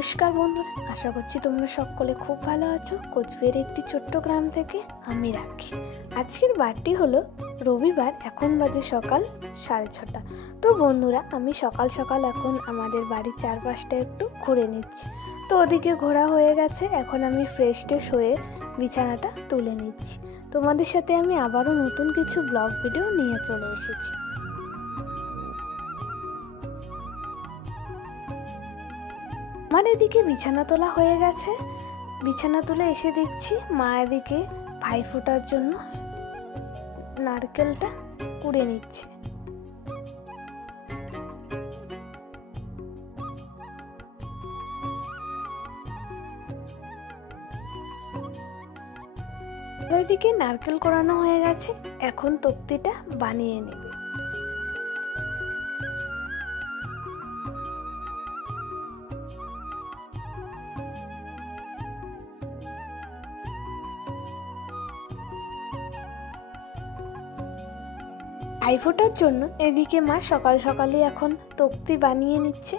নমস্কার বন্ধুরা, আশা করছি তোমরা সকলে খুব ভালো আছো। কোচবিহারের একটি ছোট্ট গ্রাম থেকে আমি রাখি। আজকের বারটি হলো রবিবার, এখন বাজে সকাল 6:30। তো বন্ধুরা, আমি সকাল সকাল এখন আমাদের বাড়ির চারপাশটা একটু ঘুরে নিচ্ছি। তো ওদিকে ঘোরা হয়ে গেছে, এখন আমি ফ্রেশ ট্রেশ হয়ে বিছানাটা তুলে নিচ্ছি। তোমাদের সাথে আমি আবারও নতুন কিছু ব্লগ ভিডিও নিয়ে চলে এসেছি। আমার এদিকে বিছানা তোলা হয়ে গেছে। বিছানা তুলে এসে দেখছি মা এদিকে ভাই ফোটার জন্য নারকেলটা কুড়ে নিচ্ছে। এদিকে নারকেল কোড়ানো হয়ে গেছে, এখন তক্তিটা বানিয়ে নেবে। ভাই ফোটার জন্য এদিকে মা সকাল সকালই এখন তক্তি বানিয়ে নিচ্ছে।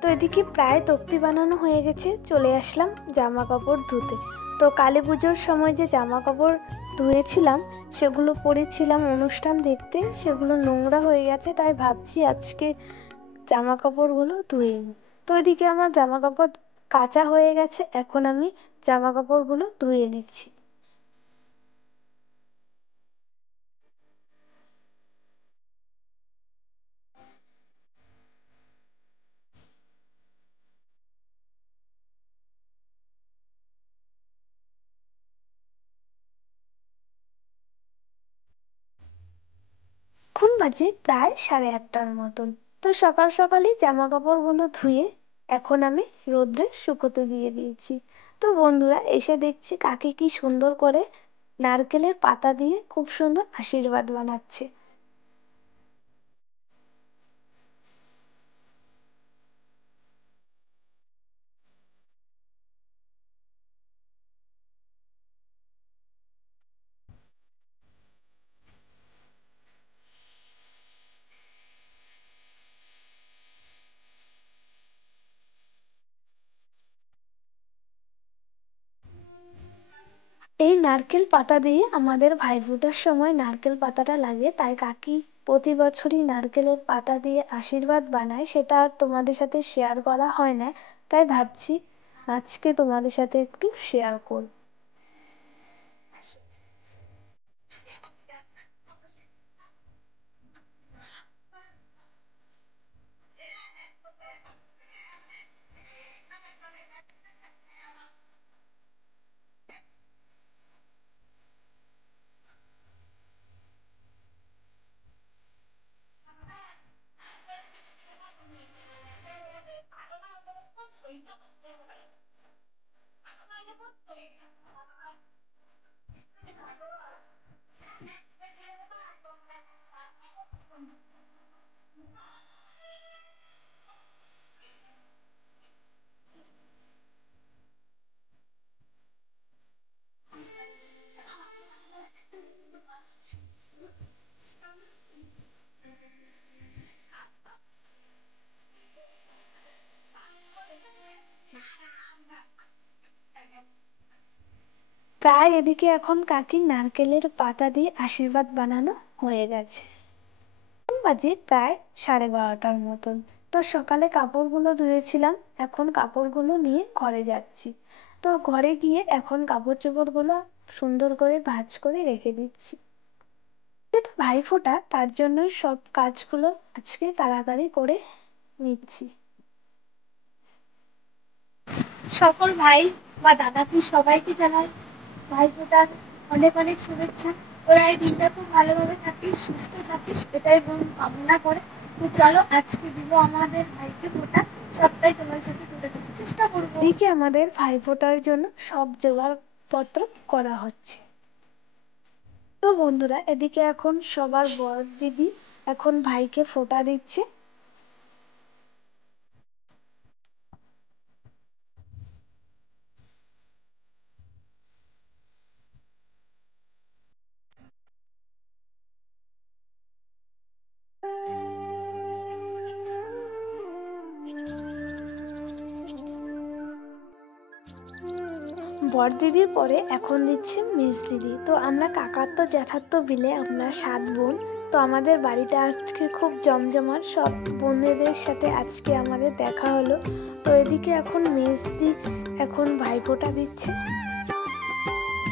তো এদিকে প্রায় তক্তি বানানো হয়ে গেছে, চলে আসলাম জামা কাপড় ধুতে। তো কালী পুজোর সময় যে জামা কাপড় ধুয়েছিলাম সেগুলো পরেছিলাম অনুষ্ঠান দেখতে, সেগুলো নোংরা হয়ে গেছে, তাই ভাবছি আজকে জামা কাপড়গুলো ধুয়ে নিই। তো এদিকে আমার জামা কাপড় কাচা হয়ে গেছে, এখন আমি জামা কাপড়গুলো ধুয়ে নিচ্ছি। এখন বাজে প্রায় 8:30টার মতন। তো সকাল সকালই জামা কাপড়গুলো ধুয়ে এখন আমি রোদ্রে শুকোতে দিয়ে দিয়েছি। তো বন্ধুরা, এসে দেখছি কাকি কি সুন্দর করে নারকেলের পাতা দিয়ে খুব সুন্দর আশীর্বাদ বানাচ্ছে। এই নারকেল পাতা দিয়ে আমাদের ভাইফোঁটার সময় নারকেল পাতাটা লাগে, তাই কাকি প্রতি বছরই নারকেলের পাতা দিয়ে আশীর্বাদ বানায়। সেটা আর তোমাদের সাথে শেয়ার করা হয় না, তাই ভাবছি আজকে তোমাদের সাথে একটু শেয়ার করব। প্রায় এদিকে এখন কাকির নারকেলের পাতা দিয়ে আশীর্বাদ বানানো হয়ে গেছে। বাজে প্রায় 12:30টার মতন। তো সকালে কাপড়গুলো ধুয়েছিলাম, এখন কাপড়গুলো নিয়ে ঘরে যাচ্ছি। তো ঘরে গিয়ে এখন কাপড় চোপড়গুলো সুন্দর করে ভাঁজ করে রেখে দিচ্ছি। যেহেতু ভাইফোঁটা, তার জন্যই সব কাজগুলো আজকে তাড়াতাড়ি করে নিচ্ছি। সকল ভাই বা দাদাকে সবাইকে জানাই ভাইফোঁটার অনেক অনেক শুভেচ্ছা। তোরা এই দিনটা খুব ভালোভাবে থাকিস, সুস্থ থাকিস, এটাই কামনা করে। তো চলো আজকে দিব আমাদের ভাইকে ফোঁটা, সবটাই তোমার সাথে তুলে ধরার চেষ্টা করবো। এদিকে আমাদের ভাইফোঁটার জন্য সব জোগাড় পত্র করা হচ্ছে। তো বন্ধুরা, এদিকে এখন সবার বড় দিদি এখন ভাইকে ফোঁটা দিচ্ছে। বর দিদির পরে এখন দিচ্ছে মেজ দিদি। তো আমরা কাকাতো জ্যাঠাতো মিলে আমরা 7 বোন। তো আমাদের বাড়িটা আজকে খুব জমজমাট, সব বোনদের সাথে আজকে আমাদের দেখা হলো। তো এদিকে এখন মেজদি এখন ভাইফোঁটা দিচ্ছে।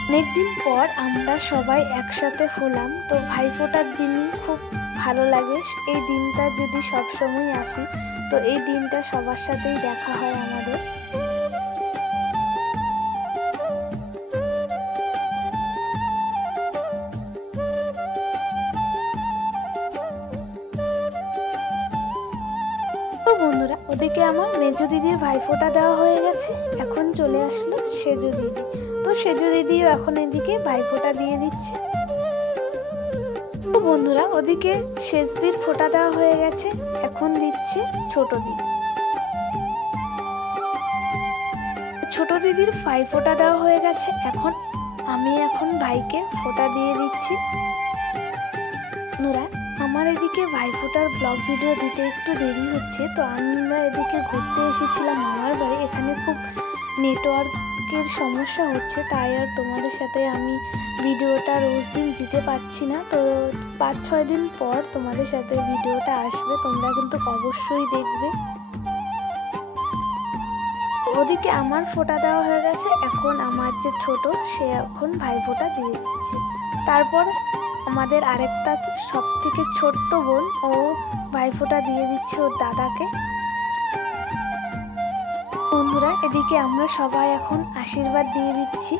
অনেকদিন পর আমরা সবাই একসাথে হলাম। তো ভাইফোঁটার দিনই খুব ভালো লাগে। এই দিনটা যদি সবসময় আসি তো এই দিনটা সবার সাথেই দেখা হয় আমাদের। তো বন্ধুরা, ওদিকে আমার মেজো দিদির ভাইফোঁটা দেওয়া হয়ে গেছে। এখন চলে আসলো সেজো দিদি। তো সেজো দিদিও এখন এদিকে ভাইফোঁটা দিয়ে দিচ্ছে। তো বন্ধুরা, ওদিকে সেজদির ফোঁটা দেওয়া হয়ে গেছে, এখন দিচ্ছে ছোট দিদি। ছোট দিদির ভাইফোঁটা দেওয়া হয়ে গেছে, এখন আমি ভাইকে ফোঁটা দিয়ে দিচ্ছি। বন্ধুরা, আমার এদিকে ভাইফোঁটার ব্লগ ভিডিও দিতে একটু দেরি হচ্ছে। তো আমরা এদিকে ঘুরতে এসেছিলাম মামার বাড়ি। এখানে খুব নেটওয়ার্কের সমস্যা হচ্ছে, তাই আর তোমাদের সাথে আমি ভিডিওটা রোজ দিন দিতে পারছি না। তো 5-6 দিন পর তোমাদের সাথে ভিডিওটা আসবে, তোমরা কিন্তু অবশ্যই দেখবে। ওদিকে আমার ফোঁটা দেওয়া হয়ে গেছে, এখন আমার যে ছোট সে এখন ভাইফোঁটা দিয়ে দিচ্ছে। তারপর আমাদের আরেকটা সব থেকে ছোট্ট বোন, ও ভাইফোঁটা দিয়ে দিচ্ছে ওর দাদাকে। বন্ধুরা, এদিকে আমরা সবাই এখন আশীর্বাদ দিয়ে দিচ্ছি।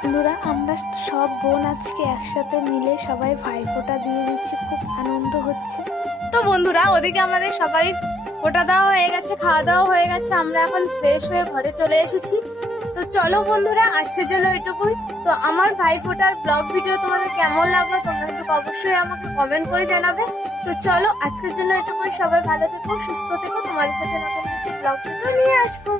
বন্ধুরা, আমরা সব বোন আজকে একসাথে মিলে সবাই ভাইফোঁটা দিয়ে দিচ্ছি, খুব আনন্দ হচ্ছে। তো বন্ধুরা, ওদিকে আমাদের সবারই ফোঁটা দেওয়া হয়ে গেছে, খাওয়া দাওয়া হয়ে গেছে, আমরা এখন ফ্রেশ হয়ে ঘরে চলে এসেছি। তো চলো বন্ধুরা, আজকের জন্য এটুকুই। তো আমার ভাইফোঁটার ব্লগ ভিডিও তোমাদের কেমন লাগলো তোমরা কিন্তু অবশ্যই আমাকে কমেন্ট করে জানাবে। তো চলো, আজকের জন্য এটুকুই। সবাই ভালো থেকো, সুস্থ থেকো, তোমাদের সাথে নতুন কিছু ব্লগ ভিডিও নিয়ে আসবো।